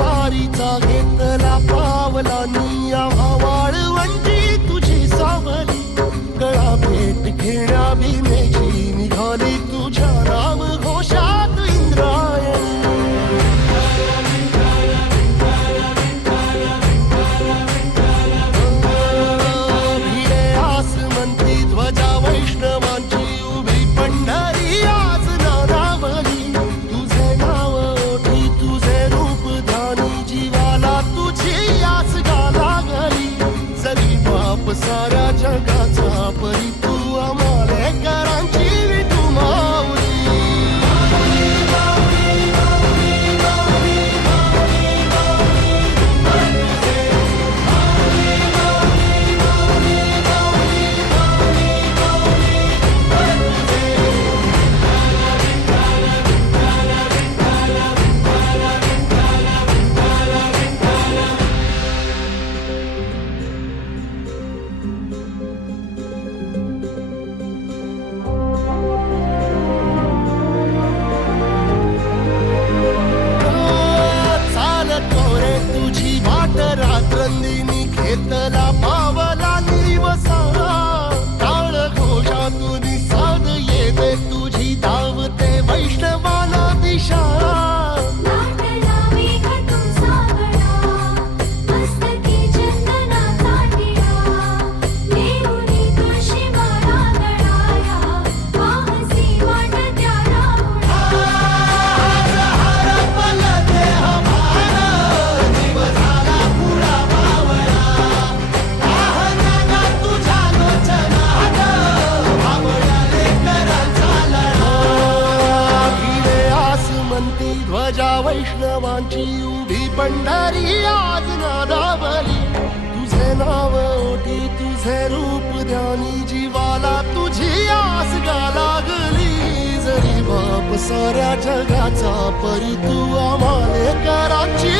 वारीचा घेतला पावलांनी आम्हा वाळवंटी तुझी सावली गळा भेट घेण्या भीमेची निघाली तुझ्या नाम घोषात इंद्रायणी भिडे आसमंती ध्वजा वैष्णवांची उभी पंढरी आज नादावली तुझे नाव ओठी तुझे रूप ध्यानी जीवाला तुझी आस गा लागली जरी बाप साऱ्या जगाचा परी तू आमालेकरांची विठू माऊली तुझी वाट रात्रंदिनी घेतला पावला दिवसा टाळ घोषातून साध येते तुझी धावते वैष्णवाला दिशा ध्वजा वैष्णवांची उभी पंढरी आज नादावली तुझे नाव ओठी तुझे रूप ध्यानी जीवाला तुझी आस गा लागली जरी बाप साऱ्या जगाचा परी तू आम्हालेकरांची